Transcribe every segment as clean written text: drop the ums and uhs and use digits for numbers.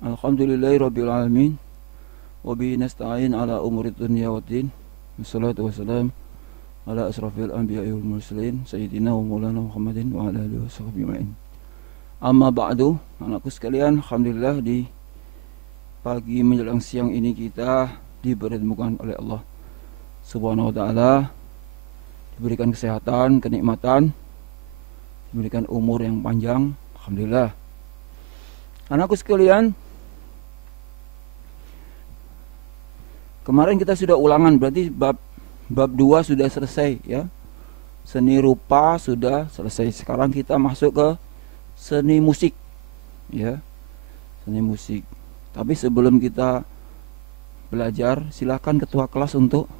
Alhamdulillahirabbil alamin wa bihi nasta'in ala umurid dunya waddin. Wassalatu wassalam ala asrafil anbiya'i wal mursalin sayyidina wa maulana Muhammadin wa ala alihi washabbihi ajmain. Amma ba'du, anakku sekalian, alhamdulillah di pagi menjelang siang ini kita dipertemukan oleh Allah Subhanahu wa taala, diberikan kesehatan, kenikmatan, diberikan umur yang panjang, alhamdulillah. Anakku sekalian, kemarin kita sudah ulangan, berarti bab 2 sudah selesai ya. Seni rupa sudah selesai. Sekarang kita masuk ke seni musik ya. Seni musik. Tapi sebelum kita belajar, silakan ketua kelas untuk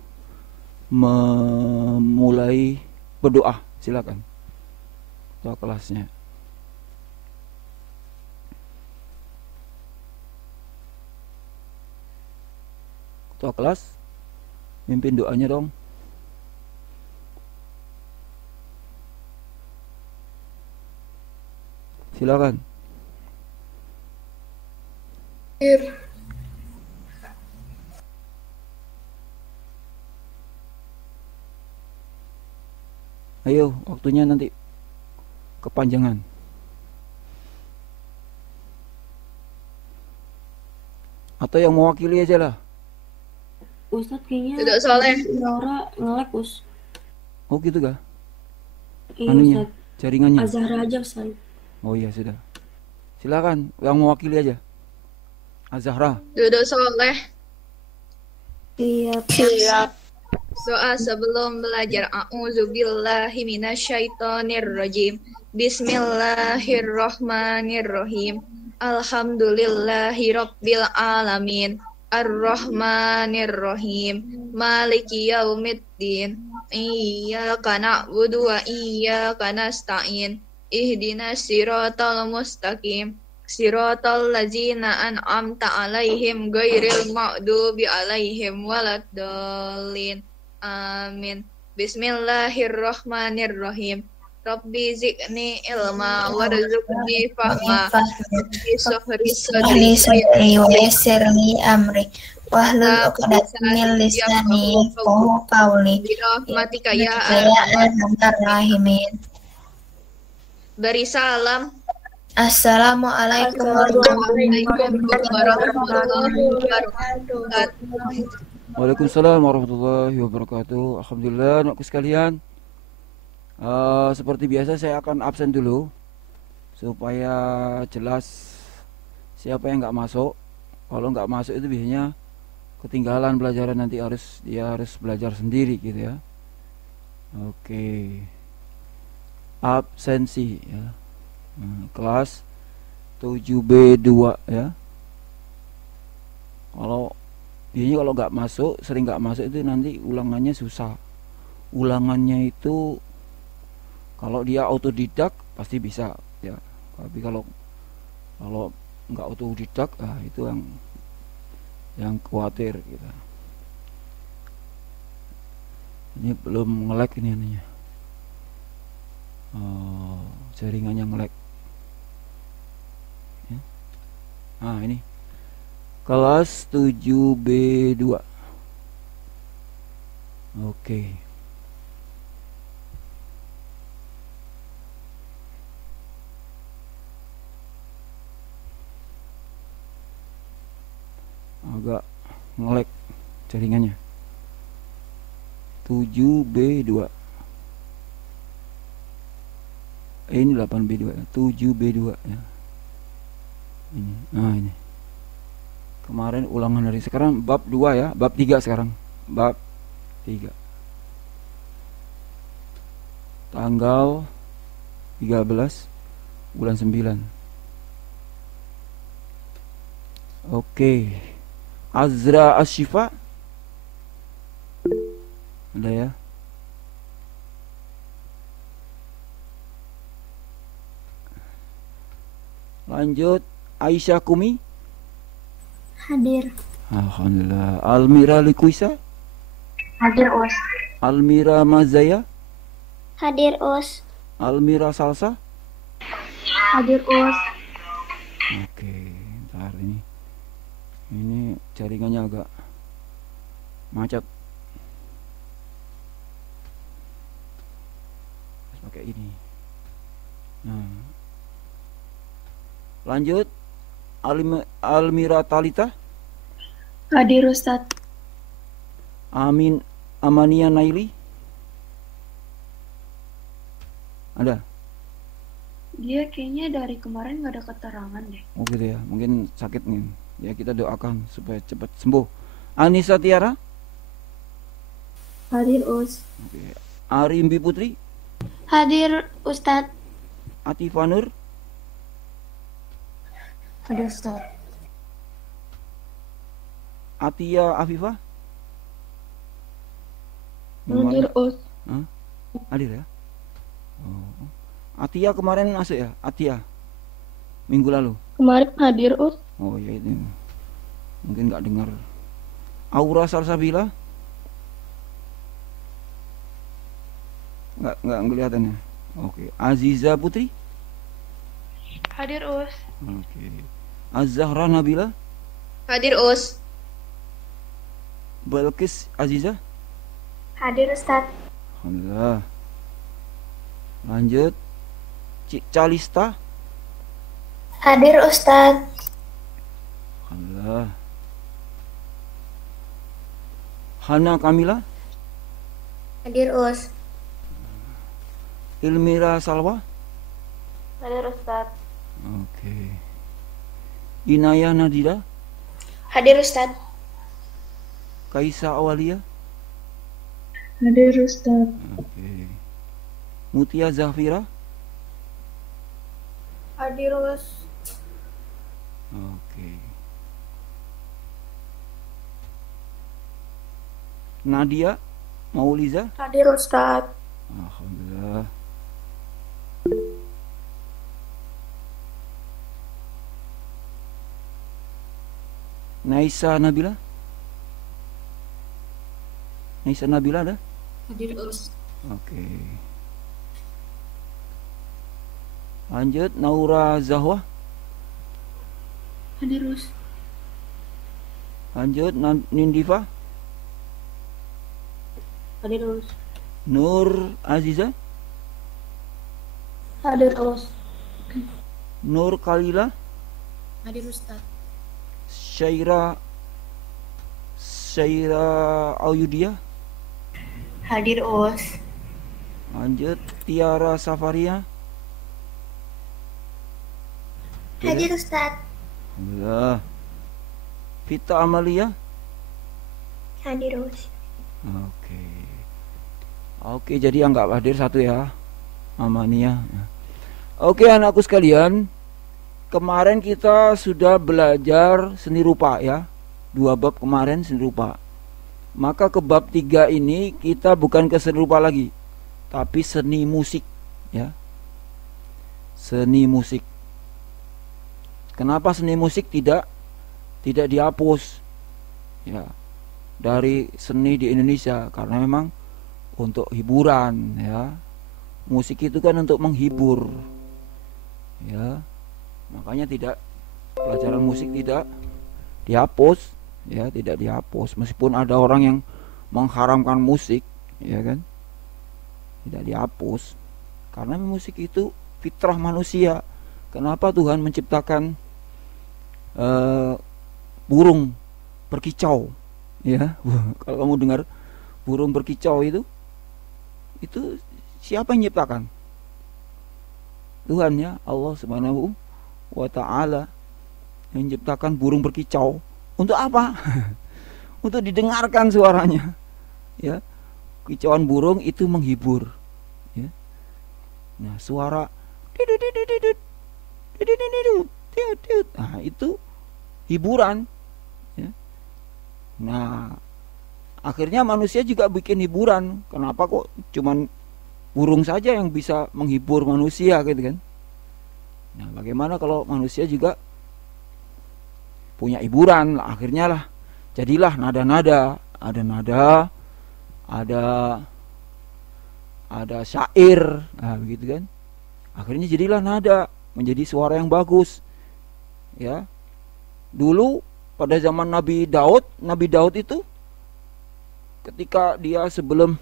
memulai berdoa. Silakan. Ketua kelasnya. Ketua kelas, mimpin doanya dong. Silakan. Ayo, waktunya nanti kepanjangan. Atau yang mewakili aja lah. Ustadz kayaknya Tidak soleh. Laura nge-lag, Us. Oh gitu kah? Iya, Anunya, Ustadz. jaringannya. Azhar aja, Ustadz. Oh iya sudah. Silakan yang mewakili aja. Azahra. Duduk soleh. Iya. Doa sebelum belajar. A'udzubillahi minasyaitonirrajim. Bismillahirrahmanirrahim. Alhamdulillahirabbil alamin. Ar-Rahmanir-Rahim. Maliki yaumiddin. Iyyaka na'budu wa iyyaka nasta'in. Ihdinas siratal mustaqim. Siratal ladzina an'amta 'alaihim ghairil maghdubi 'alaihim waladdallin. Amin. Bismillahirrahmanirrahim. Rabbi zidni ilma warzuqni fahma. Rabbi shrah Ahli sadri sadri wa yassir li amri wahlul 'uqdatam min lisani yafqahu qawli birahmatika ya arhamar rahimin. Beri salam. Assalamualaikum warahmatullahi Warahmatullahi wabarakatuh. Waalaikumsalam warahmatullahi wabarakatuh. Alhamdulillah, anakku sekalian. Seperti biasa saya akan absen dulu supaya jelas siapa yang nggak masuk. Kalau nggak masuk itu biasanya ketinggalan pelajaran, nanti dia harus belajar sendiri gitu ya. Oke. Absensi ya. Kelas 7B2 ya. Biasanya kalau nggak masuk, sering nggak masuk itu nanti ulangannya susah. Ulangannya itu kalau dia autodidak pasti bisa ya. Tapi kalau nggak autodidak, itu yang khawatir gitu. Ini belum nge-lag ini ininya. Jaringannya nge-lag. Ya. Ini kelas 7B2. Oke. Agak nge-lag jaringannya. 7B2. Ini 8B2 ya. 7B2 ya. Ini. Ini. Kemarin ulangan dari sekarang bab 2 ya, bab 3 sekarang. Bab 3. Tanggal 13 bulan 9. Oke. Azra Ashifa. Ada ya? Lanjut, Aisyah Kumi. Hadir. Alhamdulillah. Almira Likuisa. Hadir, Us. Almira Mazaya. Hadir, Us. Almira Salsa. Hadir, Us. Oke, ntar ini Ini jaringannya agak macet. Harus pakai ini. Nah, lanjut. Almira Talita. Hadir Ustaz. Amania Naili. Ada? Dia kayaknya dari kemarin nggak ada keterangan deh. Oh gitu ya, mungkin sakit nih. Ya kita doakan supaya cepat sembuh. Anissa Tiara. Hadir Us. Oke. Arimbi Putri. Hadir Ustaz. Atifah Nur. Hadir Ustaz. Atia Afifah. Hadir Us. Hah? Hadir ya? Oh. Atia kemarin masuk ya? Atia. Minggu lalu. Kemarin hadir Us. Oh ya itu. Mungkin nggak dengar. Aura Salsabila. Nggak ngeliatannya. Oke. Aziza Putri. Hadir Us. Oke. Az-Zahra Nabila. Hadir Us. Balkis Aziza. Hadir Ustaz. Alhamdulillah. Lanjut. Cik Calista. Hadir Ustaz. Alhamdulillah. Hana Kamila. Hadir Us. Ilmira Salwa. Hadir Ustaz. Oke. Inaya Nadira. Hadir Ustaz. Kaisa Awalia. Hadir Ustaz. Oke. Mutia Zafira. Hadir Us. Oke. Nadia Mauliza. Hadir Ustaz. Alhamdulillah. Naisa Nabila. Naisa Nabila ada? Hadir Us. Oke. Lanjut Naura Zahwa. Hadir Us. Lanjut Nindifa. Hadir Us. Nur Aziza. Hadir Us. Nur Kalila. Hadir Ustaz. Syaira Auyudia. Hadir Us. Lanjut Tiara Safaria. Hadir Ustaz. Alhamdulillah. Vita Amalia. Hadir Us. Oke. Oke, jadi yang nggak hadir satu ya. Amania. Oke anakku sekalian. Kemarin kita sudah belajar seni rupa ya. 2 bab kemarin seni rupa. Maka ke bab 3 ini kita bukan ke seni rupa lagi, tapi seni musik ya. Seni musik. Kenapa seni musik tidak dihapus ya dari seni di Indonesia? Karena memang untuk hiburan ya. Musik itu kan untuk menghibur ya. Makanya pelajaran musik tidak dihapus ya, tidak dihapus meskipun ada orang yang mengharamkan musik ya kan. Tidak dihapus karena musik itu fitrah manusia. Kenapa Tuhan menciptakan burung berkicau ya? Kalau kamu dengar burung berkicau itu siapa yang menciptakan? Tuhan ya, Allah Subhanahu wa ta'ala yang menciptakan burung berkicau. Untuk apa? Untuk didengarkan suaranya ya. Kicauan burung itu menghibur ya. Nah suara nah itu hiburan ya. Nah akhirnya manusia juga bikin hiburan. Kenapa kok cuman burung saja yang bisa menghibur manusia gitu kan? Nah, bagaimana kalau manusia juga punya hiburan? Akhirnya lah jadilah nada-nada, ada nada, ada syair, nah begitu kan? Akhirnya jadilah nada, menjadi suara yang bagus. Ya. Dulu pada zaman Nabi Daud itu ketika dia sebelum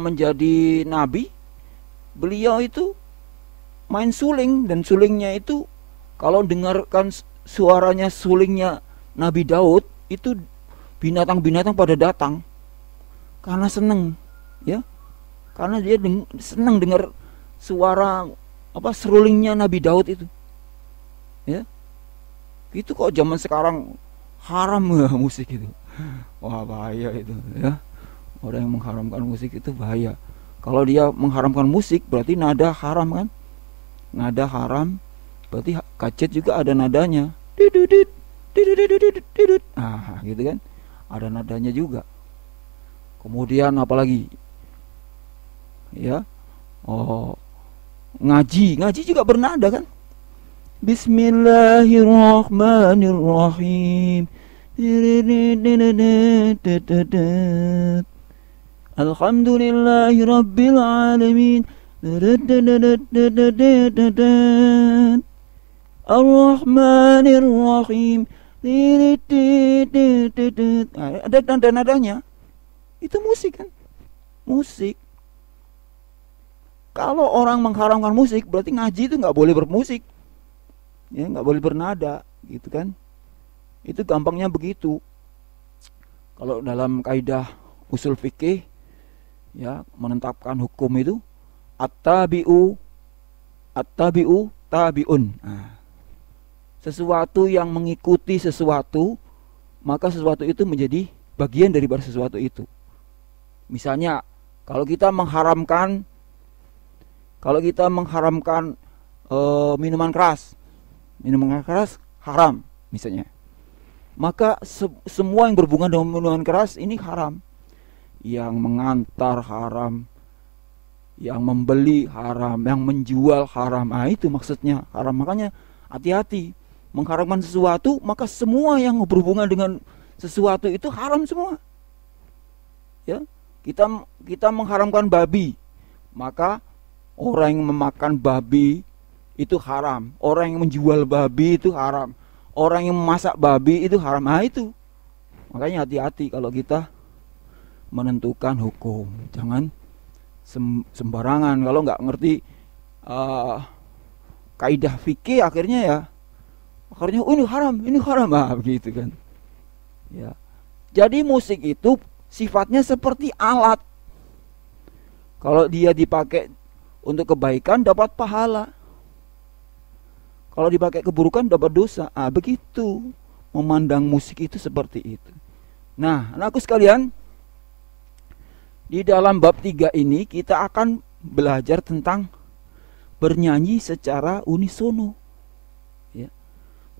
menjadi nabi, beliau itu main suling, dan sulingnya itu kalau dengarkan suaranya sulingnya Nabi Daud itu binatang-binatang pada datang karena seneng, ya, karena dia senang dengar suara serulingnya Nabi Daud itu, ya. Itu kok zaman sekarang haram ya musik itu. Wah, bahaya itu, ya. Orang yang mengharamkan musik itu bahaya. Kalau dia mengharamkan musik berarti nada haram kan? Nada haram berarti kajet juga ada nadanya. Ah, gitu kan? Ada nadanya juga. Kemudian apalagi? Ya. Oh, ngaji juga bernada kan? Bismillahirrahmanirrahim. Alhamdulillahi rabbil alamin. Ar-Rahmanir-Rahim. Ada nada-nadanya. Itu musik kan? Musik. Kalau orang mengharamkan musik berarti ngaji itu nggak boleh bermusik. Ya, nggak boleh bernada, gitu kan? Itu gampangnya begitu. Kalau dalam kaidah usul fikih, ya, menetapkan hukum itu at-tabi'u tabi'un. Nah, sesuatu yang mengikuti sesuatu, maka sesuatu itu menjadi bagian daripada sesuatu itu. Misalnya, kalau kita mengharamkan minuman keras haram misalnya, maka semua yang berhubungan dengan minuman keras ini haram. Yang mengantar haram, yang membeli haram, yang menjual haram. Nah, itu maksudnya haram. Makanya hati-hati mengharamkan sesuatu, maka semua yang berhubungan dengan sesuatu itu haram semua. Ya, kita mengharamkan babi, maka orang yang memakan babi itu haram. Orang yang menjual babi itu haram. Orang yang memasak babi itu haram. Nah, itu. Makanya hati-hati kalau kita menentukan hukum. Jangan sembarangan. Kalau nggak ngerti kaidah fikih, akhirnya ini haram. Nah, begitu kan. Ya. Jadi musik itu sifatnya seperti alat. Kalau dia dipakai untuk kebaikan dapat pahala. Kalau dipakai keburukan dapat dosa. Ah, begitu. Memandang musik itu seperti itu. Nah, anakku sekalian, di dalam bab 3 ini kita akan belajar tentang bernyanyi secara unisono. Ya.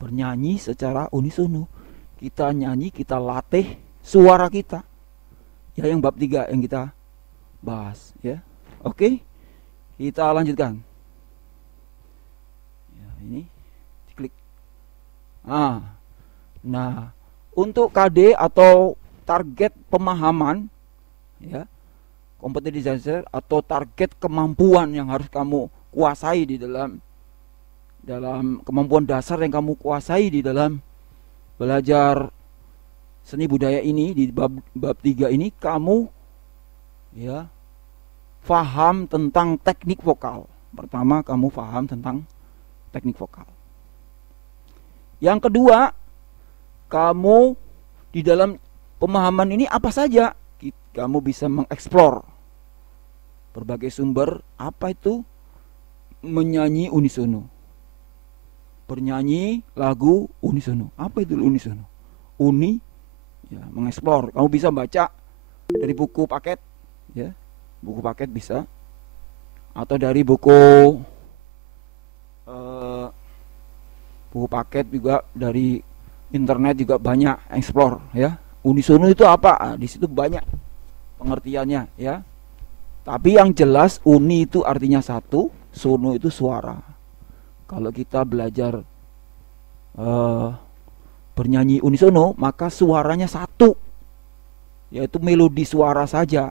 Bernyanyi secara unisono. Kita nyanyi, kita latih suara kita. Ya, yang bab 3 yang kita bahas, ya. Oke. Kita lanjutkan. Ini diklik. Nah, untuk KD atau target pemahaman, ya, competency atau target kemampuan yang harus kamu kuasai di dalam kemampuan dasar yang kamu kuasai di dalam belajar seni budaya ini di bab 3 ini, kamu, ya, faham tentang teknik vokal. Pertama, kamu faham tentang teknik vokal. Yang kedua, kamu di dalam pemahaman ini apa saja kamu bisa mengeksplor berbagai sumber. Apa itu menyanyi unisono? Bernyanyi lagu unisono. Apa itu unisono? Uni, ya, mengeksplor. Kamu bisa baca dari buku paket, ya, buku paket bisa, atau dari buku paket juga, dari internet juga banyak explore, ya. Unisono itu apa? Nah, di situ banyak pengertiannya, ya. Tapi yang jelas uni itu artinya satu, sono itu suara. Kalau kita belajar bernyanyi unisono, maka suaranya satu, yaitu melodi suara saja.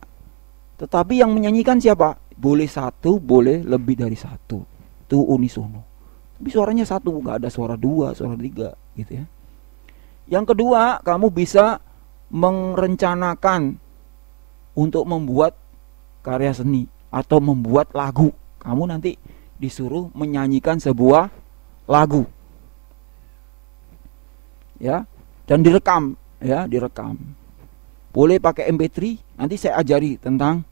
Tetapi yang menyanyikan siapa? Boleh satu, boleh lebih dari satu. Itu unisono. Tapi suaranya satu, nggak ada suara dua, suara tiga, gitu ya. Yang kedua, kamu bisa merencanakan untuk membuat karya seni atau membuat lagu. Kamu nanti disuruh menyanyikan sebuah lagu. Ya, dan direkam, ya, direkam. Boleh pakai MP3, nanti saya ajari tentang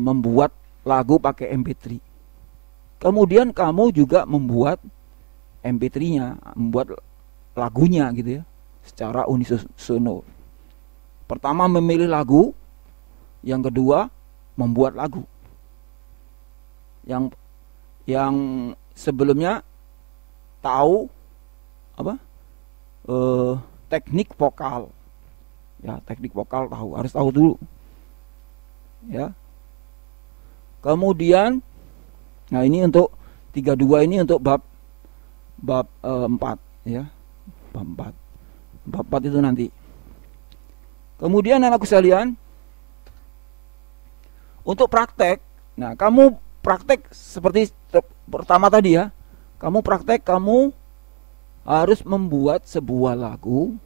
membuat lagu pakai MP3. Kemudian kamu juga membuat MP3-nya, membuat lagunya gitu ya, secara unisono. Pertama memilih lagu, yang kedua membuat lagu. Yang sebelumnya tahu apa? Teknik vokal. Ya, teknik vokal harus tahu dulu. Ya. Kemudian nah ini untuk 32 ini untuk bab 4 ya. Bab 4. Bab 4 itu nanti. Kemudian anakku sekalian, untuk praktek, nah kamu praktek seperti pertama tadi ya. Kamu praktek, kamu harus membuat sebuah lagu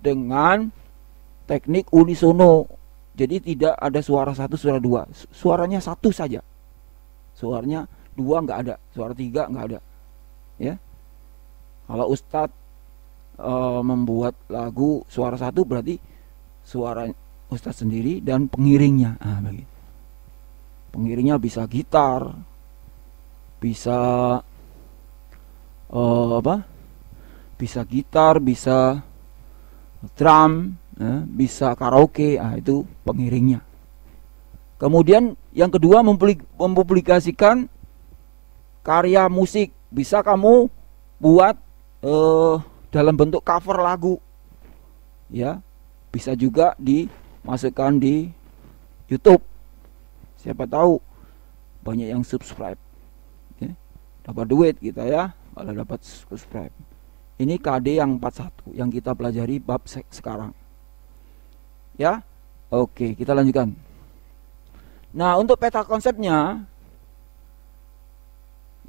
dengan teknik unisono. Jadi tidak ada suara 1, suara 2. Suaranya 1 saja. Suaranya 2 enggak ada, suara 3 enggak ada. Ya. Kalau ustadz membuat lagu suara 1 berarti suara ustadz sendiri dan pengiringnya. Begitu. Pengiringnya bisa gitar, bisa bisa gitar, bisa drum, bisa karaoke. Itu pengiringnya. Kemudian yang kedua, mempublikasikan karya musik. Bisa kamu buat dalam bentuk cover lagu, ya. Bisa juga dimasukkan di YouTube. Siapa tahu banyak yang subscribe, ya. Dapat duit kita ya kalau dapat subscribe. Ini KD yang 41 yang kita pelajari bab sekarang, ya. Oke, kita lanjutkan. Nah, untuk peta konsepnya,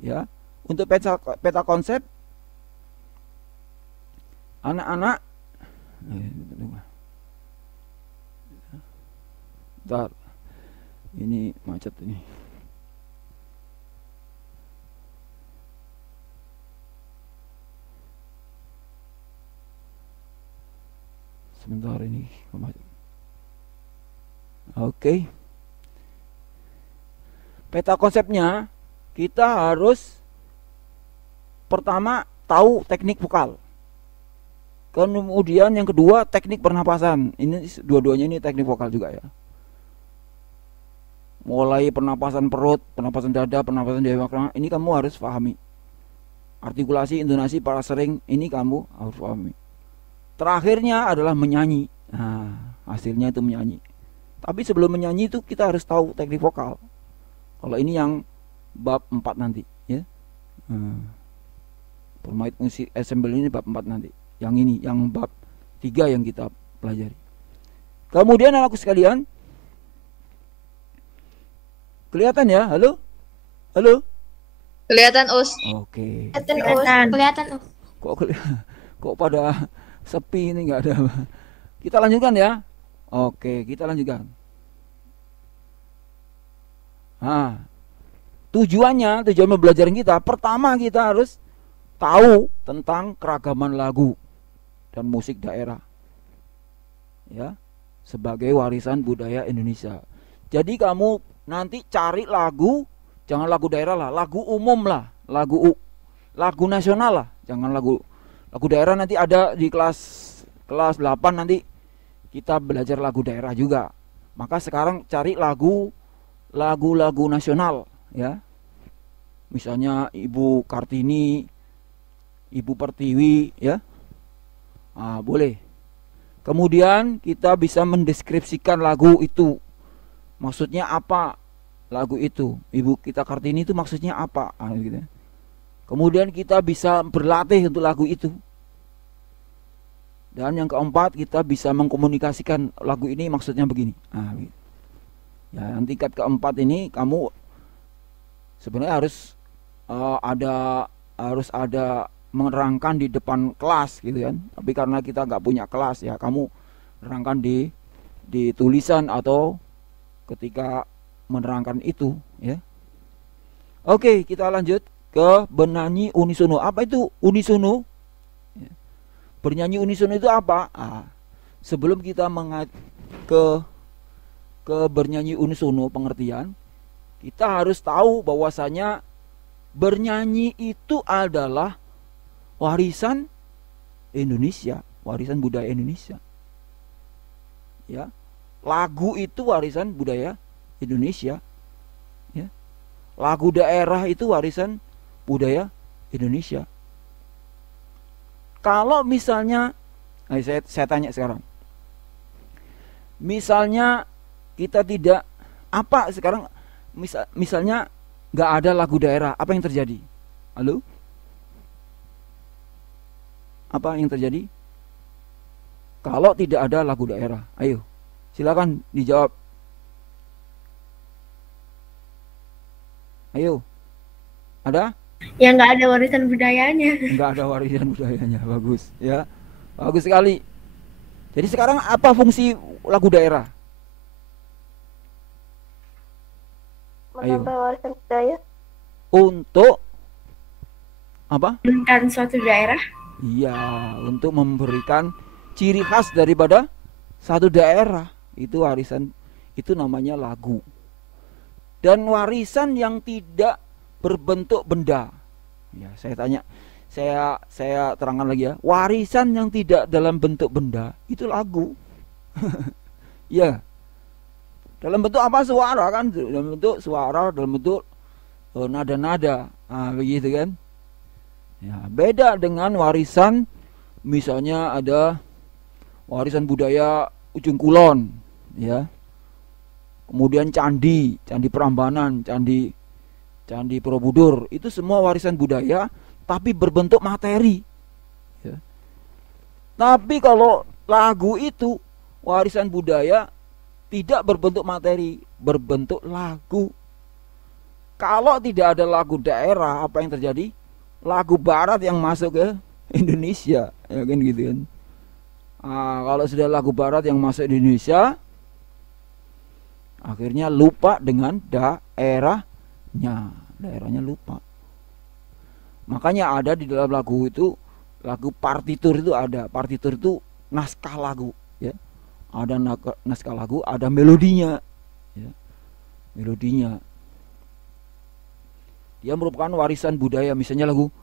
ya, untuk peta konsep, anak-anak, bentar, ini macet ini. Sebentar ini macet. Oke. Peta konsepnya, kita harus pertama tahu teknik vokal. Kemudian yang kedua teknik pernapasan. Ini dua-duanya ini teknik vokal juga ya. Mulai pernapasan perut, pernapasan dada, pernapasan diafragma, ini kamu harus pahami. Artikulasi, intonasi, parasering, ini kamu harus pahami. Terakhirnya adalah menyanyi. Nah, hasilnya itu menyanyi. Tapi sebelum menyanyi itu kita harus tahu teknik vokal. Kalau ini yang bab 4 nanti, ya. Permait musik ensemble ini bab 4 nanti. Yang ini, yang bab 3 yang kita pelajari. Kemudian anakku sekalian, kelihatan ya? Halo? Halo? Kelihatan, Us. Oke. Kelihatan. Kok pada sepi ini, nggak ada. Kita lanjutkan ya. Oke, kita lanjutkan. Nah, tujuan pembelajaran kita, pertama kita harus tahu tentang keragaman lagu dan musik daerah, ya, sebagai warisan budaya Indonesia. Jadi kamu nanti cari lagu, jangan lagu daerah lah, lagu umum lah, lagu nasional lah, jangan lagu daerah. Nanti ada di kelas 8 nanti kita belajar lagu daerah juga. Maka sekarang cari lagu nasional, ya. Misalnya Ibu Kartini, Ibu Pertiwi, ya. Boleh. Kemudian kita bisa mendeskripsikan lagu itu. Maksudnya apa lagu itu? Ibu kita Kartini itu maksudnya apa? Gitu. Kemudian kita bisa berlatih untuk lagu itu. Dan yang keempat, kita bisa mengkomunikasikan lagu ini maksudnya begini. Gitu. Ya, yang tingkat keempat ini kamu sebenarnya harus ada menerangkan di depan kelas gitu kan. Tapi karena kita nggak punya kelas ya, kamu menerangkan di tulisan atau ketika menerangkan itu ya. Oke, kita lanjut ke bernyanyi unisono. Apa itu unisono? Bernyanyi unisono itu apa? Sebelum kita ke bernyanyi unisono pengertian, kita harus tahu bahwasanya bernyanyi itu adalah warisan Indonesia, warisan budaya Indonesia. Ya. Lagu itu warisan budaya Indonesia. Ya. Lagu daerah itu warisan budaya Indonesia. Kalau misalnya, saya tanya sekarang, misalnya kita tidak apa sekarang, misalnya nggak ada lagu daerah, apa yang terjadi? Halo? Apa yang terjadi? Kalau tidak ada lagu daerah, ayo, silakan dijawab. Ayo, ada? Ya nggak ada warisan budayanya. Nggak ada warisan budayanya, bagus, ya, bagus sekali. Jadi sekarang apa fungsi lagu daerah? Menambah warisan budaya. Untuk apa? Menunjukkan suatu daerah. Iya, untuk memberikan ciri khas daripada satu daerah. Itu warisan, itu namanya lagu. Dan warisan yang tidak berbentuk benda. Ya, saya terangkan lagi ya. Warisan yang tidak dalam bentuk benda itu lagu. Ya. Dalam bentuk apa? Suara kan? Dalam bentuk suara, dalam bentuk nada-nada. Begitu kan? Ya, beda dengan warisan, misalnya ada warisan budaya Ujung Kulon, ya. Kemudian candi Prambanan, candi Borobudur, itu semua warisan budaya tapi berbentuk materi. Ya. Tapi kalau lagu itu warisan budaya tidak berbentuk materi, berbentuk lagu. Kalau tidak ada lagu daerah, apa yang terjadi? Lagu barat yang masuk ke Indonesia, ya kan gitu kan. Kalau sudah lagu barat yang masuk ke Indonesia, akhirnya lupa dengan daerahnya lupa. Makanya ada di dalam lagu itu, lagu partitur itu ada. Partitur itu naskah lagu, ya. Ada naskah lagu, ada melodinya, ya. Melodinya. Dia merupakan warisan budaya. Misalnya lagu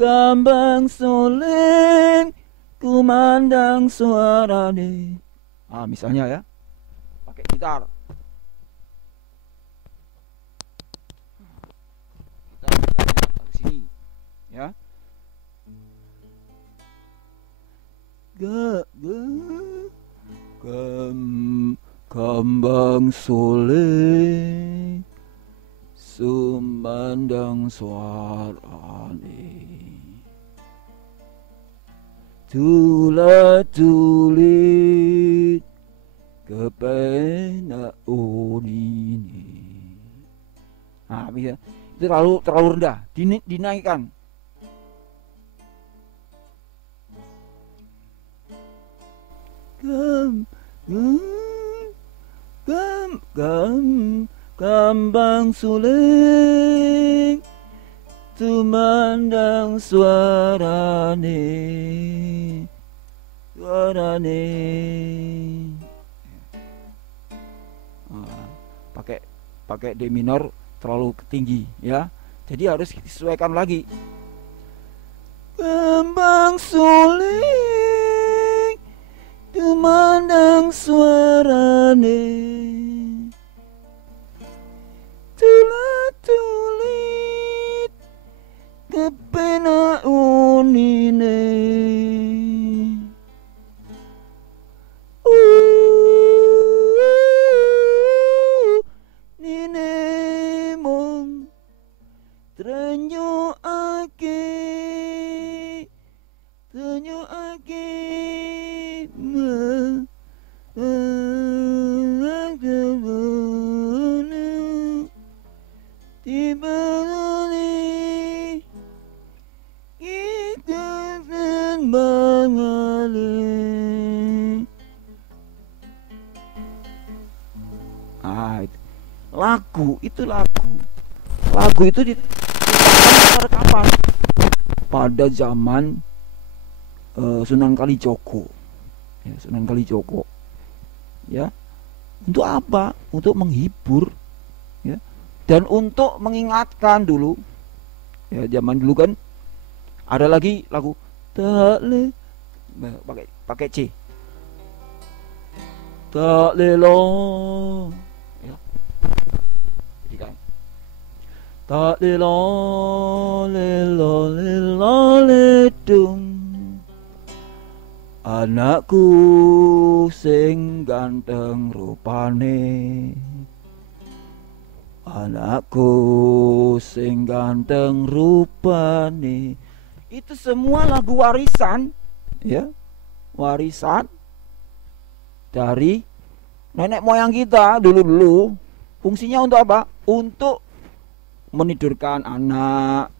Gambang Soleng kumandang suarane. Misalnya ya, pakai gitar. Gitarnya ke sini, ya. Gambang Soleng sumandang suarane, tulit kepenak unine. Bisa. Itu terlalu rendah, dinaikkan. Gambang Soleng tumandang suarane. Pakai D minor terlalu tinggi, ya. Jadi harus disesuaikan lagi. Gambang Soleng tumandang suarane, tulit kepenak unine. Nine mong trenyoake Ah, lagu itu lagu itu diciptakan pada kapan? Pada zaman Sunan Kalijogo, ya, Sunan Kalijogo, ya. Untuk apa? Untuk menghibur, ya, dan untuk mengingatkan dulu, ya, zaman dulu kan ada lagi lagu tak le, pakai C, tak lelo, ya. Jadi kan tak lelo lelo lelo ledung, anakku sing ganteng rupane, anakku sing ganteng rupane. Itu semua lagu warisan, ya, warisan dari nenek moyang kita dulu. Fungsinya untuk apa? Untuk menidurkan anak,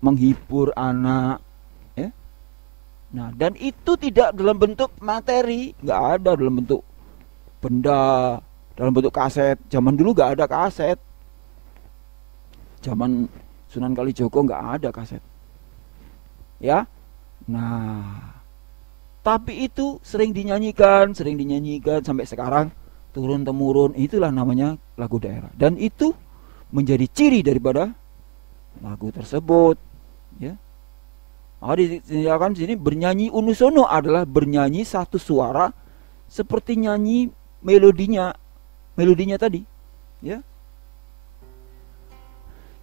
menghibur anak, ya. Nah, dan itu tidak dalam bentuk materi, nggak ada dalam bentuk benda, dalam bentuk kaset. Zaman dulu nggak ada kaset. Zaman Sunan Kalijogo nggak ada kaset, ya. Nah, tapi itu sering dinyanyikan sampai sekarang turun temurun. Itulah namanya lagu daerah, dan itu menjadi ciri daripada lagu tersebut, ya. Disediakan sini bernyanyi unisono adalah bernyanyi satu suara seperti nyanyi melodinya tadi, ya.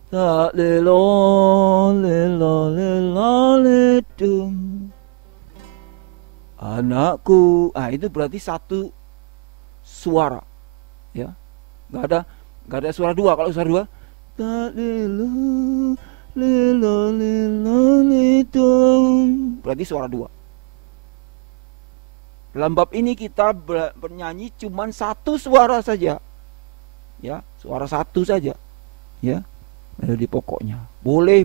Tak lelo lelo lelo ledung, anakku. Itu berarti satu suara, ya. Nggak ada suara dua. Kalau suara dua, tak lelo lelo lelo ledung, berarti suara dua. Dalam bab ini kita bernyanyi cuman satu suara saja, ya, suara satu saja, ya. Melodi pokoknya boleh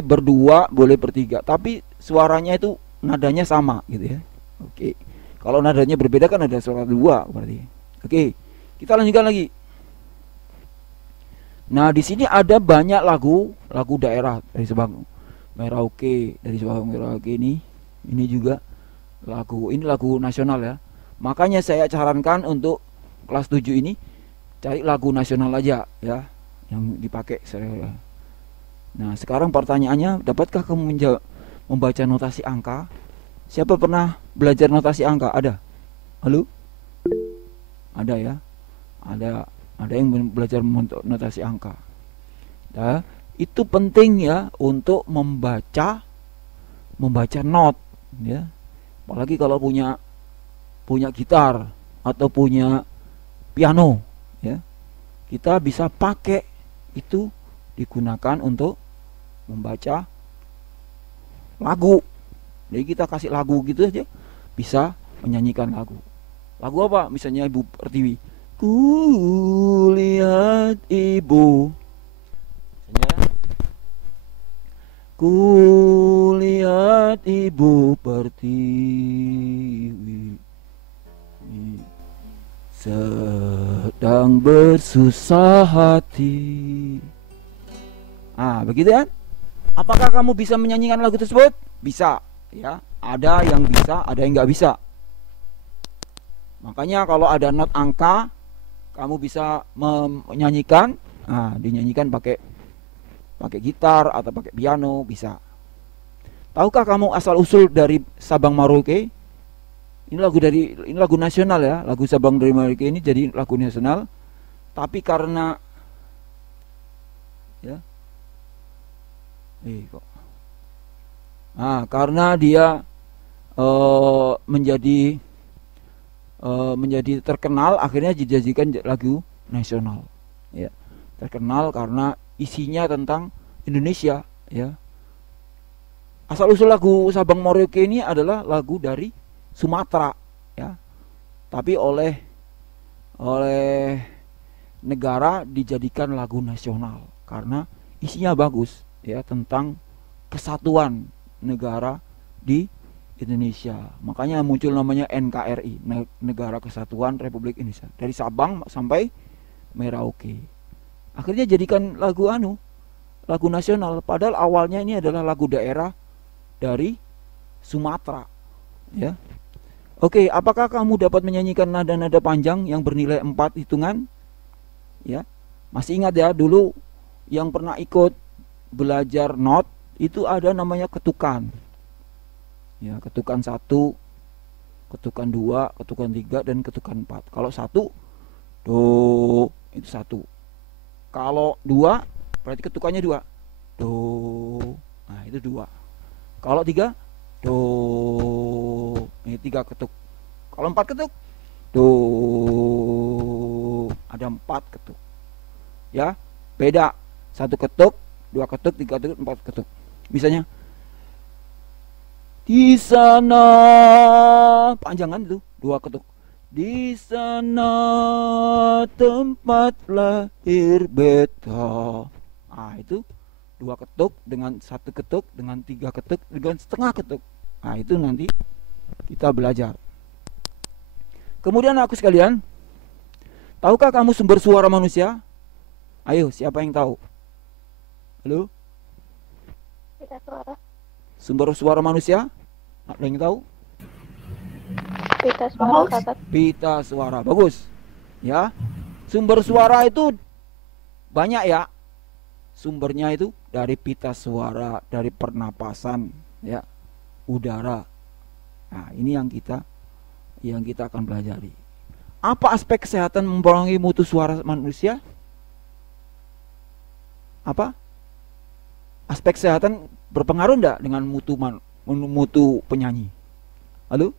berdua, boleh bertiga, tapi suaranya itu nadanya sama, gitu, ya. Oke, kalau nadanya berbeda kan ada suara dua berarti. Oke, kita lanjutkan lagi. Nah, di sini ada banyak lagu daerah dari Sabang Merauke, ini juga lagu nasional, ya. Makanya saya sarankan untuk kelas 7 ini cari lagu nasional aja, ya, yang dipakai. Nah, sekarang pertanyaannya, dapatkah kamu membaca notasi angka? Siapa pernah belajar notasi angka? Ada? Halo? Ada, ya? Ada yang belajar notasi angka. Nah, itu penting, ya, untuk membaca not, ya. Apalagi kalau punya gitar atau punya piano, ya. Kita bisa pakai itu, digunakan untuk membaca lagu. Jadi kita kasih lagu gitu aja, bisa menyanyikan lagu. Lagu apa? Misalnya Ibu Pertiwi, ku lihat ibu, misalnya, ku lihat Ibu Pertiwi sedang bersusah hati. Begitu, kan? Apakah kamu bisa menyanyikan lagu tersebut? Bisa, ya. Ada yang bisa, ada yang nggak bisa. Makanya kalau ada not angka, kamu bisa menyanyikan. Dinyanyikan pakai gitar atau pakai piano, bisa. Tahukah kamu asal usul dari Sabang Merauke? Ini lagu nasional, ya. Lagu Sabang dari Merauke ini jadi lagu nasional. Tapi karena, ya, karena dia menjadi terkenal, akhirnya dijadikan lagu nasional, ya. Terkenal karena isinya tentang Indonesia, ya. Asal usul lagu Sabang Merauke ini adalah lagu dari Sumatera, ya. Tapi oleh negara dijadikan lagu nasional karena isinya bagus, ya, tentang kesatuan negara di Indonesia. Makanya muncul namanya NKRI, Negara Kesatuan Republik Indonesia. Dari Sabang sampai Merauke. Akhirnya jadikan lagu nasional. Padahal awalnya ini adalah lagu daerah dari Sumatera. Ya. Oke, apakah kamu dapat menyanyikan nada-nada panjang yang bernilai 4 hitungan? Ya. Masih ingat ya, dulu yang pernah ikut belajar not itu ada namanya ketukan. Ya, ketukan 1, ketukan 2, ketukan 3, dan ketukan 4. Kalau 1, do, itu 1. Kalau 2, berarti ketukannya 2. Do. Nah, itu 2. Kalau 3, do. Ini 3 ketuk. Kalau 4 ketuk, do. Ada 4 ketuk. Ya, beda. 1 ketuk, 2 ketuk, 3 ketuk, 4 ketuk. Misalnya di sana, panjangan itu 2 ketuk. Di sana tempat lahir beta. Ah, itu 2 ketuk dengan 1 ketuk dengan 3 ketuk dengan setengah ketuk. Nah, itu nanti kita belajar. Kemudian aku sekalian, tahukah kamu sumber suara manusia? Ayo, siapa yang tahu? Halo? Pita suara. Sumber suara manusia? Ada yang tahu? Pita suara, Kakak. Pita suara, bagus. Ya, sumber suara itu banyak ya. Sumbernya itu dari pita suara, dari pernapasan, ya, udara. Nah, ini yang kita akan pelajari. Apa aspek kesehatan mempengaruhi mutu suara manusia? Apa? Aspek kesehatan berpengaruh enggak dengan mutu penyanyi? Halo?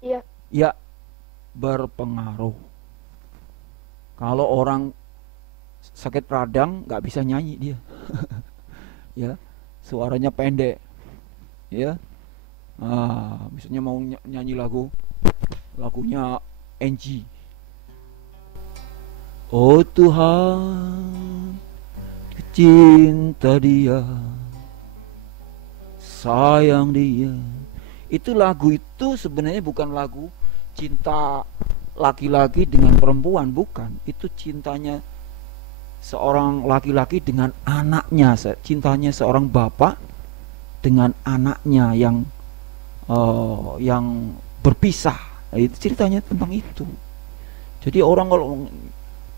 Iya. Ya, berpengaruh. Kalau orang sakit radang nggak bisa nyanyi dia. Ya, suaranya pendek. Ya. Misalnya mau nyanyi lagunya Angie. Oh Tuhan, cinta dia, sayang dia. Itu lagu itu sebenarnya bukan lagu cinta laki-laki dengan perempuan, bukan. Itu cintanya seorang laki-laki dengan anaknya, cintanya seorang bapak dengan anaknya yang berpisah. Itu ceritanya tentang itu. Jadi orang kalau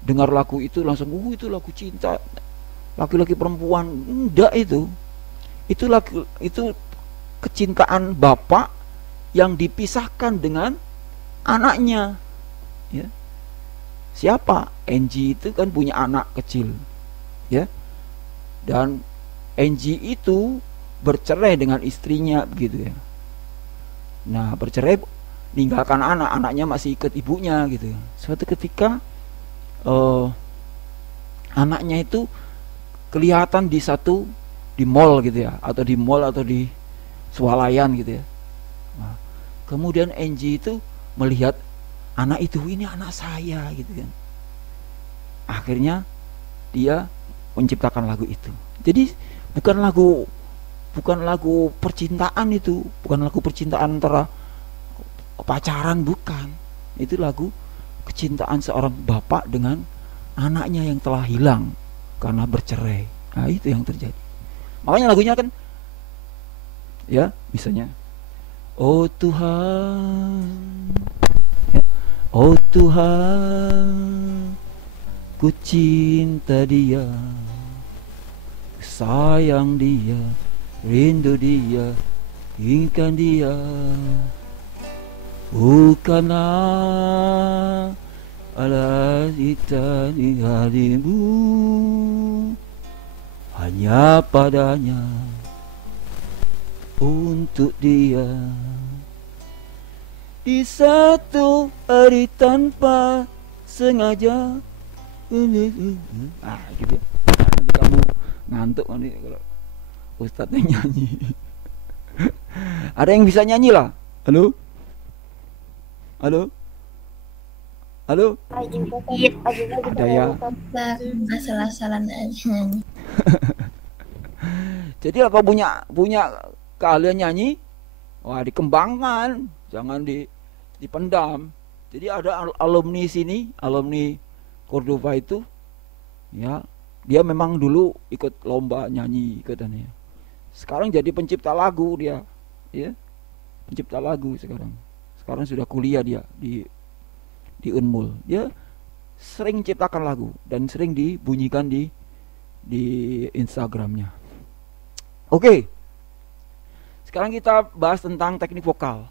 dengar lagu itu langsung, itu lagu cinta laki-laki perempuan. Enggak, itu kecintaan bapak yang dipisahkan dengan anaknya. Ya. Siapa? Angie itu kan punya anak kecil. Ya. Dan Angie itu bercerai dengan istrinya begitu ya. Nah, bercerai meninggalkan anaknya masih ikut ibunya gitu ya. Suatu ketika anaknya itu kelihatan di mall gitu ya, atau di mall atau di swalayan gitu ya. Nah, kemudian Angie itu melihat anak itu, ini anak saya gitu kan. Akhirnya dia menciptakan lagu itu. Jadi bukan lagu percintaan itu, bukan lagu percintaan antara pacaran, bukan. Itu lagu kecintaan seorang bapak dengan anaknya yang telah hilang karena bercerai. Nah, itu yang terjadi. Makanya lagunya kan ya, misalnya oh Tuhan, ya, oh Tuhan, ku cinta dia, sayang dia, rindu dia, inginkan dia, bukanlah ala kita di hatimu, hanya padanya, untuk dia. Di satu hari tanpa sengaja. Gitu. Nanti kamu ngantuk nanti kalau Ustadz yang nyanyi. Ada yang bisa nyanyi lah? Halo? Halo? Halo? Ada ya? Asal-asalan aja. Jadi kalau punya keahlian nyanyi, Wah, dikembangkan, jangan dipendam. Jadi ada alumni sini, alumni Cordova itu, ya, dia memang dulu ikut lomba nyanyi ikutannya. Sekarang jadi pencipta lagu dia, ya, pencipta lagu sekarang. Sekarang sudah kuliah dia di Unmul. Dia sering ciptakan lagu dan sering dibunyikan di Instagramnya. Oke. Sekarang kita bahas tentang teknik vokal.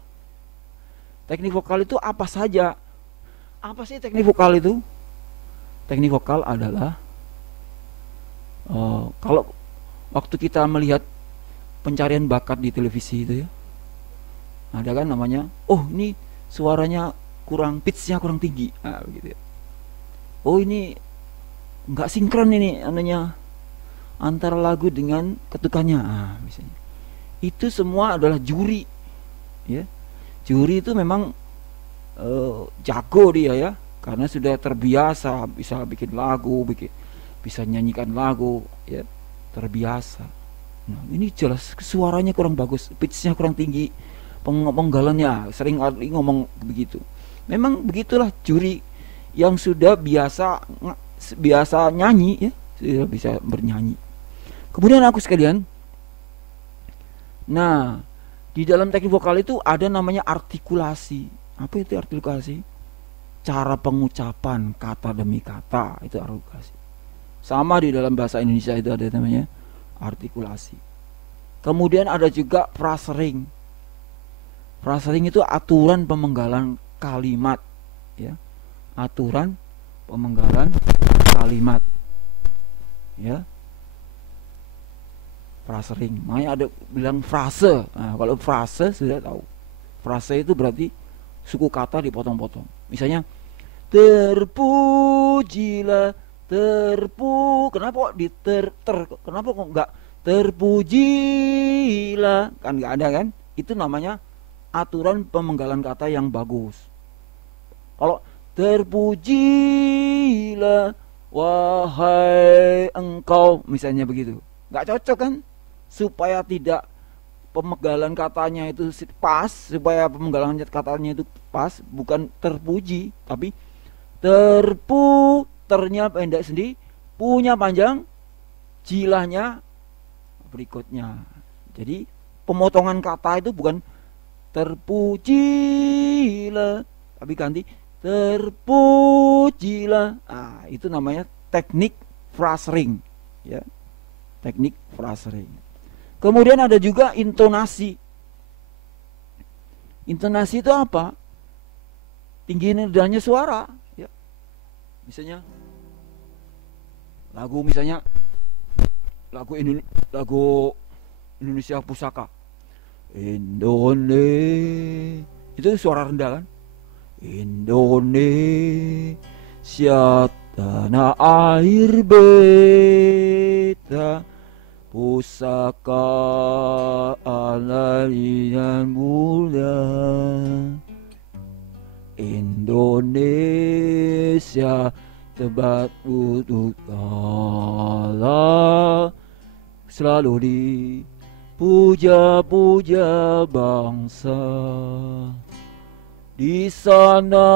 Teknik vokal itu apa saja? Apa sih teknik vokal itu? Teknik vokal adalah kalau waktu kita melihat pencarian bakat di televisi itu ya, ada kan namanya, oh ini suaranya kurang, pitchnya kurang tinggi, nah, begitu ya. Oh ini nggak sinkron ini anunya antara lagu dengan ketukannya, nah, misalnya. Itu semua adalah juri, ya. Juri itu memang jago dia ya, karena sudah terbiasa bisa bikin lagu, bisa nyanyikan lagu, ya, terbiasa. Nah, ini jelas suaranya kurang bagus, pitchnya kurang tinggi, penggalannya sering ngomong begitu. Memang begitulah juri yang sudah biasa nyanyi ya, sudah bisa bernyanyi. Kemudian aku sekalian, nah di dalam teknik vokal itu ada namanya artikulasi. Apa itu artikulasi? Cara pengucapan kata demi kata, itu artikulasi. Sama di dalam bahasa Indonesia itu ada namanya artikulasi. Kemudian ada juga phrasing. Phrasing itu aturan pemenggalan kalimat, ya. Aturan pemenggalan kalimat, ya. Phrasing, makanya ada bilang frase. Nah, kalau frase sudah tahu. Frase itu berarti suku kata dipotong-potong. Misalnya terpujilah, kenapa kok kenapa kok enggak terpujilah? Kan enggak ada kan? Itu namanya aturan pemenggalan kata yang bagus. Kalau terpujilah wahai engkau, misalnya begitu, enggak cocok kan? Supaya tidak pemenggalan katanya itu pas, supaya pemenggalan katanya itu pas, bukan terpuji, tapi ternya pendek sendiri, punya panjang, jilahnya berikutnya. Jadi pemotongan kata itu bukan terpujilah, tapi ganti terpujilah. Ah, itu namanya teknik phrasing, ya. Teknik phrasing. Kemudian ada juga intonasi. Intonasi itu apa? Tinggi nadanya suara, ya. Misalnya lagu Indonesia Pusaka. Indonesia, itu suara rendah kan? Indonesia tanah air beta, pusaka alaian mulia. Indonesia tempat untuk Allah, selalu dipuja-puja bangsa. Di sana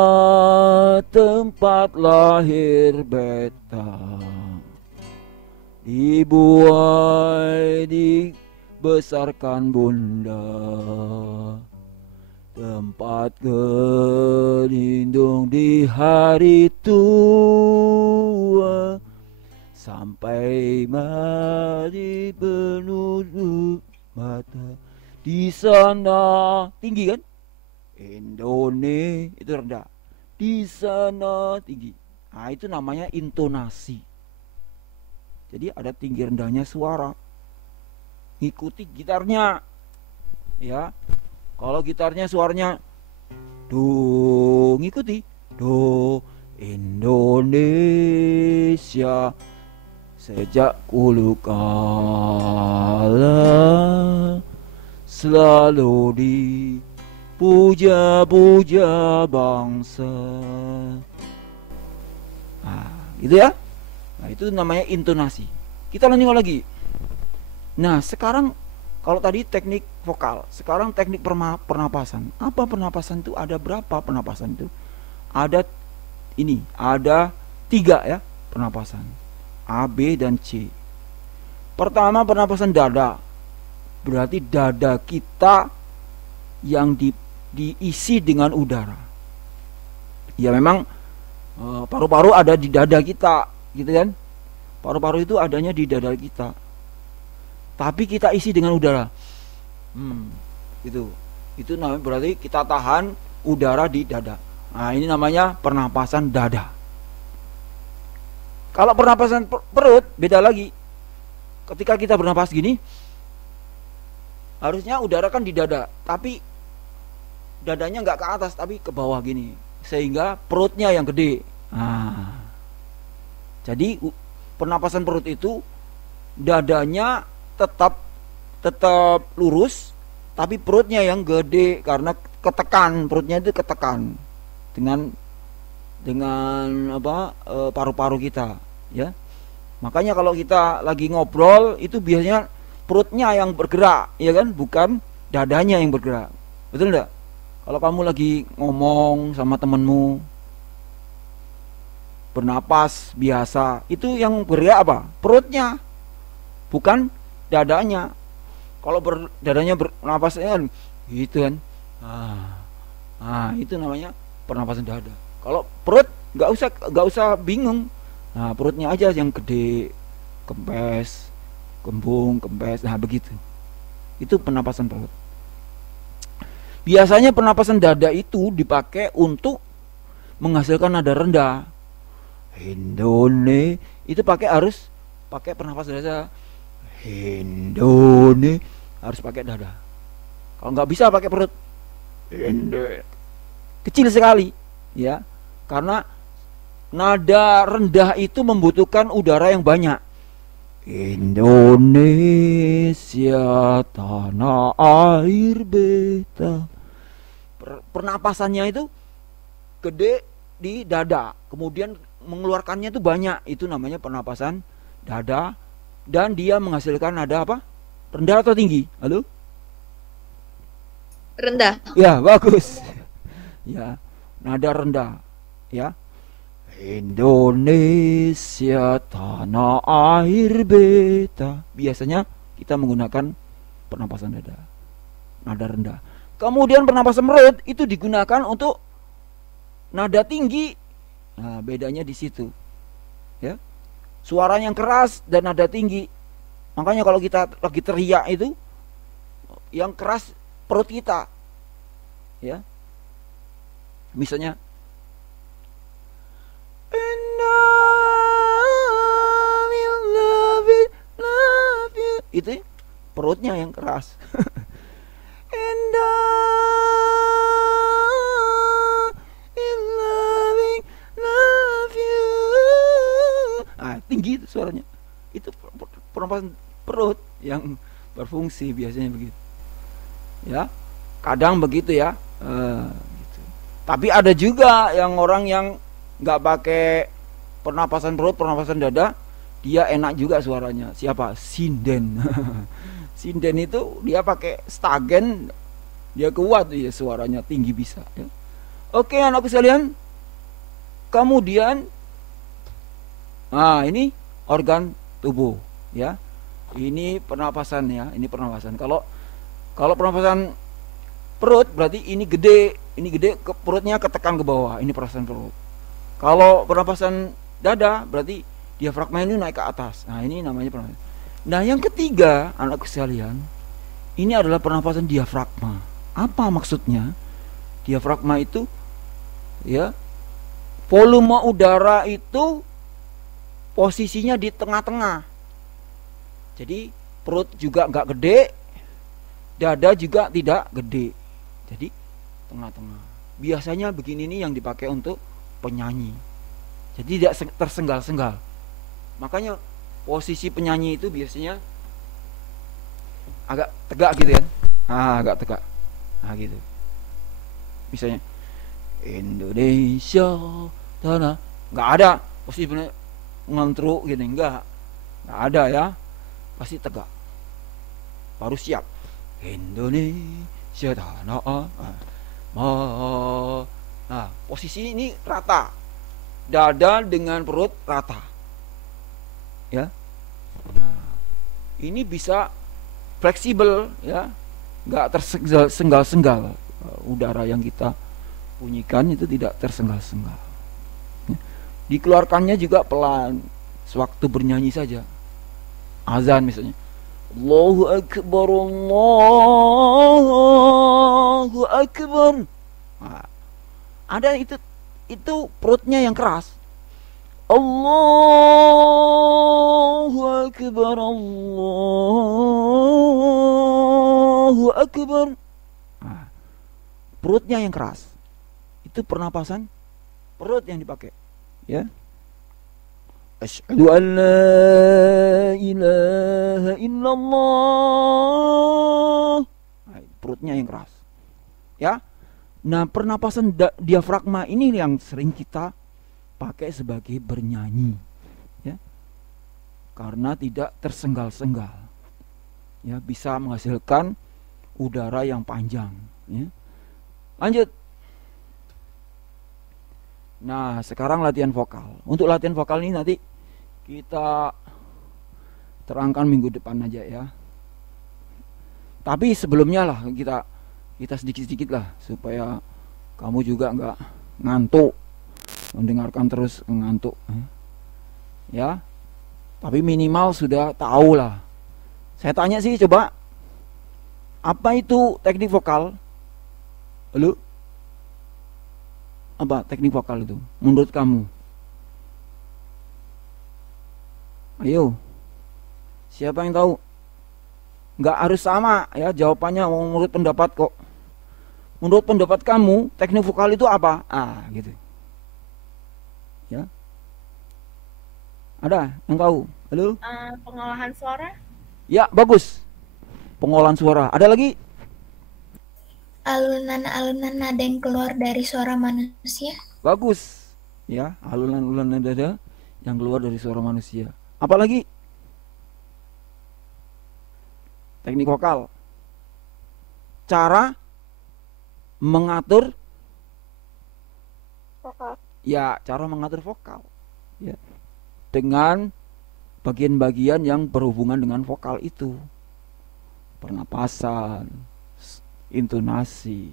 tempat lahir beta, dibuai dibesarkan bunda, tempat berlindung di hari tua, sampai mati penutup mata. Di sana tinggi kan? Indonesia itu rendah, di sana tinggi. Nah, itu namanya intonasi. Jadi ada tinggi rendahnya suara, ngikuti gitarnya, ya. Kalau gitarnya suaranya do, ngikuti do. Indonesia sejak dulu kala selalu dipuja-puja bangsa. Nah, gitu ya. Nah, itu namanya intonasi. Kita lanjut lagi. Nah, sekarang Kalau tadi teknik vokal, sekarang teknik pernapasan. Apa pernapasan itu? Ada berapa pernapasan itu? Ada ini, ada 3 ya pernapasan. A, B, dan C. Pertama pernapasan dada. Berarti dada kita yang diisi dengan udara. Ya memang paru-paru ada di dada kita, gitu kan? Paru-paru itu adanya di dada kita. Tapi kita isi dengan udara. Itu namanya berarti kita tahan udara di dada. Nah, ini namanya pernapasan dada. Kalau pernapasan perut beda lagi. Ketika kita bernapas gini, harusnya udara kan di dada, tapi dadanya nggak ke atas tapi ke bawah gini, sehingga perutnya yang gede. Nah, jadi pernapasan perut itu dadanya tetap lurus, tapi perutnya yang gede karena ketekan, perutnya itu ketekan dengan paru-paru kita, ya. Makanya kalau kita lagi ngobrol itu biasanya perutnya yang bergerak, ya kan, bukan dadanya yang bergerak. Betul enggak? Kalau kamu lagi ngomong sama temenmu, bernapas biasa, itu yang bergerak apa? Perutnya, bukan dadanya. Kalau dadanya bernapasnya kan gitu kan. Itu namanya pernapasan dada. Kalau perut nggak usah bingung. Nah, perutnya aja yang gede, kempes, kembung, kempes. Nah, begitu. Itu pernapasan perut. Biasanya pernapasan dada itu dipakai untuk menghasilkan nada rendah. Indonesia itu harus pakai pernapasan dada. Indonesia harus pakai dada. Kalau nggak bisa pakai perut, kecil sekali, ya, karena nada rendah itu membutuhkan udara yang banyak. Indonesia tanah air beta. Pernapasannya itu gede di dada, kemudian mengeluarkannya itu banyak. Itu namanya pernapasan dada, dan dia menghasilkan nada apa? Rendah atau tinggi? Halo? Rendah. Ya, bagus. Ya, nada rendah, ya. Indonesia tanah air beta. Biasanya kita menggunakan pernapasan dada, nada rendah. Kemudian pernapasan perut itu digunakan untuk nada tinggi. Nah, bedanya di situ, ya. Suara yang keras dan nada tinggi. Makanya kalau kita lagi teriak itu yang keras perut kita, ya. Misalnya itu perutnya yang keras. And in loving love you. Tinggi itu suaranya. Itu pernapasan perut yang berfungsi biasanya begitu. Ya, kadang begitu ya. Gitu. Tapi ada juga yang orang yang nggak pakai pernapasan perut, pernapasan dada, dia enak juga suaranya. Siapa? Sinden. Sinden itu dia pakai stagen, dia kuat ya, suaranya tinggi bisa, ya. Oke, anakku sekalian. Kemudian ini organ tubuh, ya. Ini pernapasan, ya. Ini pernapasan. Kalau pernapasan perut berarti ini gede ke perutnya ketekan ke bawah. Ini pernapasan perut. Kalau pernapasan dada berarti diafragma ini naik ke atas. Nah, ini namanya pernapasan. Nah, yang ketiga, anakku sekalian, ini adalah pernapasan diafragma. Apa maksudnya? Diafragma itu, ya, volume udara itu posisinya di tengah-tengah. Jadi perut juga nggak gede, dada juga tidak gede. Jadi tengah-tengah. Biasanya begini nih yang dipakai untuk penyanyi. Jadi tidak tersenggal-senggal. Makanya posisi penyanyi itu biasanya agak tegak gitu kan. Agak tegak. Gitu. Misalnya Indonesia tanah, nggak ada posisi ngantruk gini, nggak ada ya. Pasti tegak. baru siap. Indonesia tanah air. Nah, posisi ini rata, dada dengan perut rata, ya. Nah, ini bisa fleksibel, ya, nggak tersenggal-senggal. Udara yang kita bunyikan itu tidak tersenggal-senggal. Dikeluarkannya juga pelan, sewaktu bernyanyi saja. Azan misalnya, Allahu Akbar, Allahu Akbar. Nah, ada itu perutnya yang keras. Allahu Akbar, Allahu Akbar. Nah, perutnya yang keras. Itu pernapasan perut yang dipakai, ya. Asyhadu an la ilaha illallah. Nah, perutnya yang keras, ya. Nah, pernapasan diafragma ini yang sering kita pakai sebagai bernyanyi, ya, karena tidak tersenggal-senggal, ya, bisa menghasilkan udara yang panjang, ya. Lanjut. Nah, sekarang latihan vokal. Untuk latihan vokal ini nanti kita terangkan minggu depan aja, ya. Tapi sebelumnya lah kita sedikit-sedikit lah supaya kamu juga nggak ngantuk mendengarkan terus ngantuk, ya. Tapi minimal sudah tahu lah. Saya tanya sih, coba, apa itu teknik vokal? Halo? Apa teknik vokal itu menurut kamu? Ayo, siapa yang tahu? Nggak harus sama, ya, jawabannya menurut pendapat kok. Menurut pendapat kamu, teknik vokal itu apa? Gitu, ya. Ada yang tahu? Halo? Pengolahan suara. Ya, bagus. Pengolahan suara. Ada lagi? Alunan-alunan nada yang keluar dari suara manusia. Bagus, ya, alunan-alunan nada yang keluar dari suara manusia. Apalagi? Teknik vokal. Cara mengatur Vokal. ya, cara mengatur vokal, ya, dengan bagian-bagian yang berhubungan dengan vokal itu. Pernapasan, intonasi,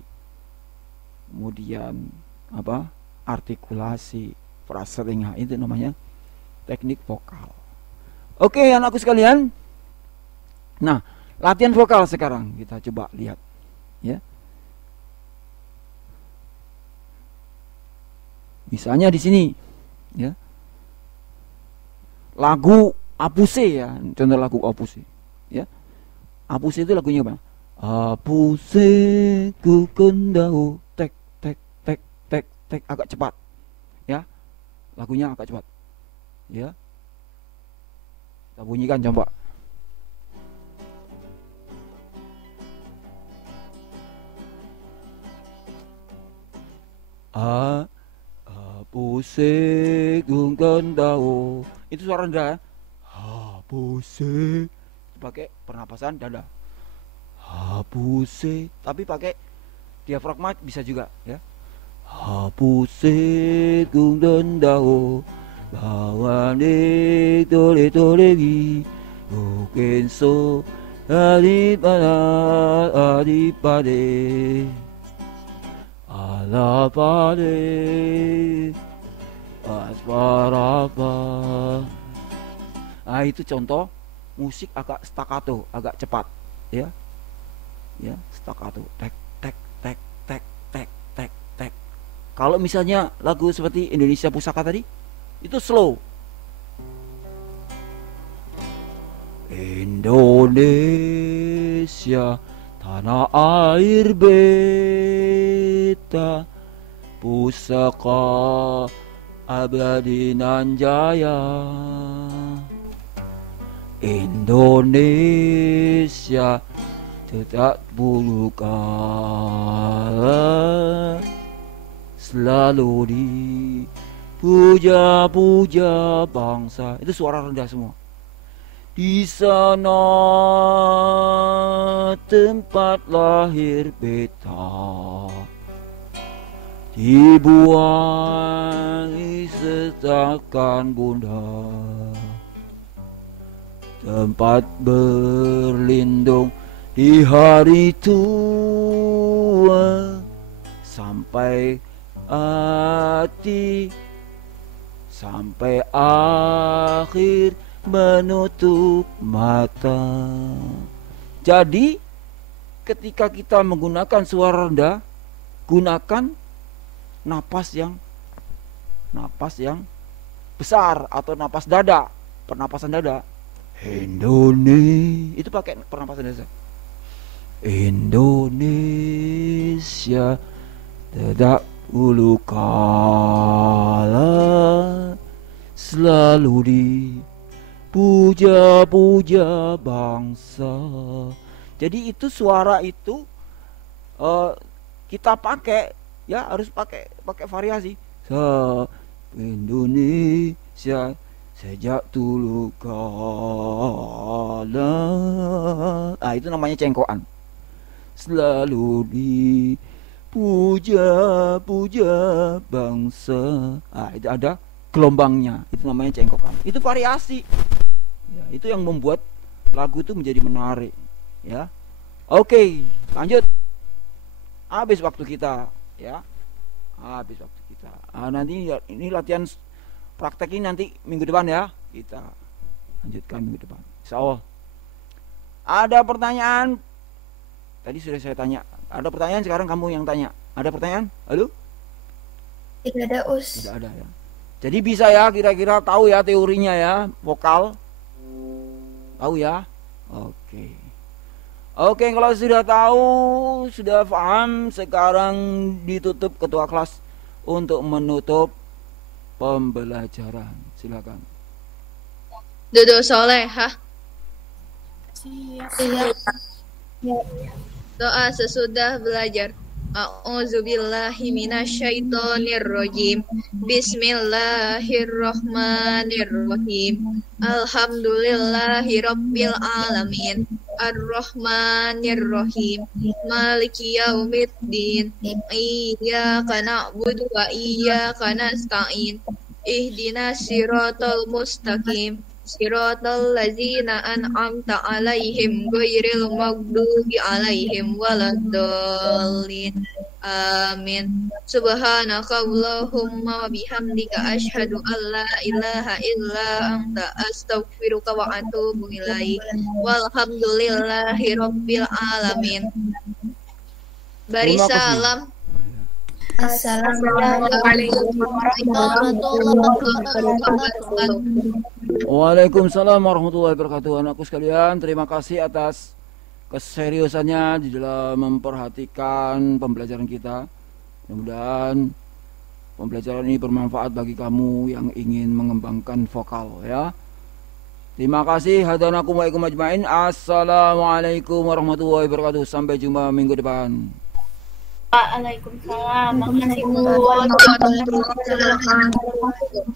kemudian apa? Artikulasi, frasering, itu namanya teknik vokal. Oke, anakku sekalian. Nah, latihan vokal sekarang kita coba lihat, ya. Misalnya di sini, ya. Lagu Apuse, ya, contoh lagu Apuse, ya. Apuse itu lagunya apa? Apuse ku kendau, tek tek tek tek tek, agak cepat, ya. Lagunya agak cepat, ya. Kita bunyikan coba. Apuse ku kendau, itu suara rendah, ya. Apuse, pakai pernapasan dada. Hapuse, tapi pakai diafragma bisa juga, ya. Hapuse kung dendao bawane tole tolebi ukenso adipade alapade asparapa. Itu contoh musik agak staccato, agak cepat, ya. Ya, staccato, tek tek tek tek tek tek tek. Kalau misalnya lagu seperti Indonesia Pusaka tadi, itu slow. Indonesia tanah air beta, pusaka abadi nan jaya. Indonesia tetap bulukala, selalu dipuja-puja bangsa. Itu suara rendah semua. Di sana tempat lahir beta, dibuangi setakan bunda, tempat berlindung di hari tua, sampai akhir menutup mata. Jadi ketika kita menggunakan suara rendah, gunakan napas yang besar atau napas dada, pernapasan dada. Indonesia, itu pakai pernapasan dada. Indonesia tidak dulu kala selalu dipuja-puja bangsa. Jadi itu suara itu kita pakai, ya harus pakai variasi. Indonesia sejak dulu kala. Itu namanya cengkokan. Selalu dipuja-puja bangsa. Itu ada gelombangnya. Itu namanya cengkokan. Itu variasi. Ya, itu yang membuat lagu itu menjadi menarik. Ya, oke, lanjut. Habis waktu kita, ya. Habis waktu kita. Nanti ini latihan praktek ini nanti minggu depan ya. Kita lanjutkan minggu depan. Insyaallah. Ada pertanyaan? Tadi sudah saya tanya. Ada pertanyaan, sekarang kamu yang tanya. Ada pertanyaan? Halo? Tidak ada, Us. Tidak ada ya. Jadi bisa ya, kira-kira tahu ya teorinya ya, vokal. Tahu ya? Oke. Oke, kalau sudah tahu, sudah paham, sekarang ditutup ketua kelas untuk menutup pembelajaran. Silakan. Duduk solehah. Siap. Doa sesudah belajar. A'udzubillahi minasyaitonirrajim. Bismillahirrahmanirrahim. Alhamdulillahirabbil alamin. Ar-Rahmanir-Rahim. Maliki yaumiddin. Iyyaka na'budu wa iyyaka nasta'in. Ihdinas siratal mustaqim. Siratal ladzina an'amta 'alaihim ghairil maghdubi 'alaihim waladdallin. Amin. Subhanaka Allahumma wa bihamdika asyhadu an la ilaha illa anta astaghfiruka wa atubu ilaik. Walhamdulillahi rabbil alamin. Bari salam. Assalamualaikum warahmatullahi wabarakatuh. Waalaikumsalam warahmatullahi wabarakatuh. Anakku sekalian, terima kasih atas keseriusannya di dalam memperhatikan pembelajaran kita. Mudah-mudahan pembelajaran ini bermanfaat bagi kamu yang ingin mengembangkan vokal ya. Terima kasih. Hadanakum wa'alaikum ajma'in. Assalamualaikum warahmatullahi wabarakatuh. Sampai jumpa minggu depan. Waalaikumsalam. Makasih Bu. Waalaikumsalam.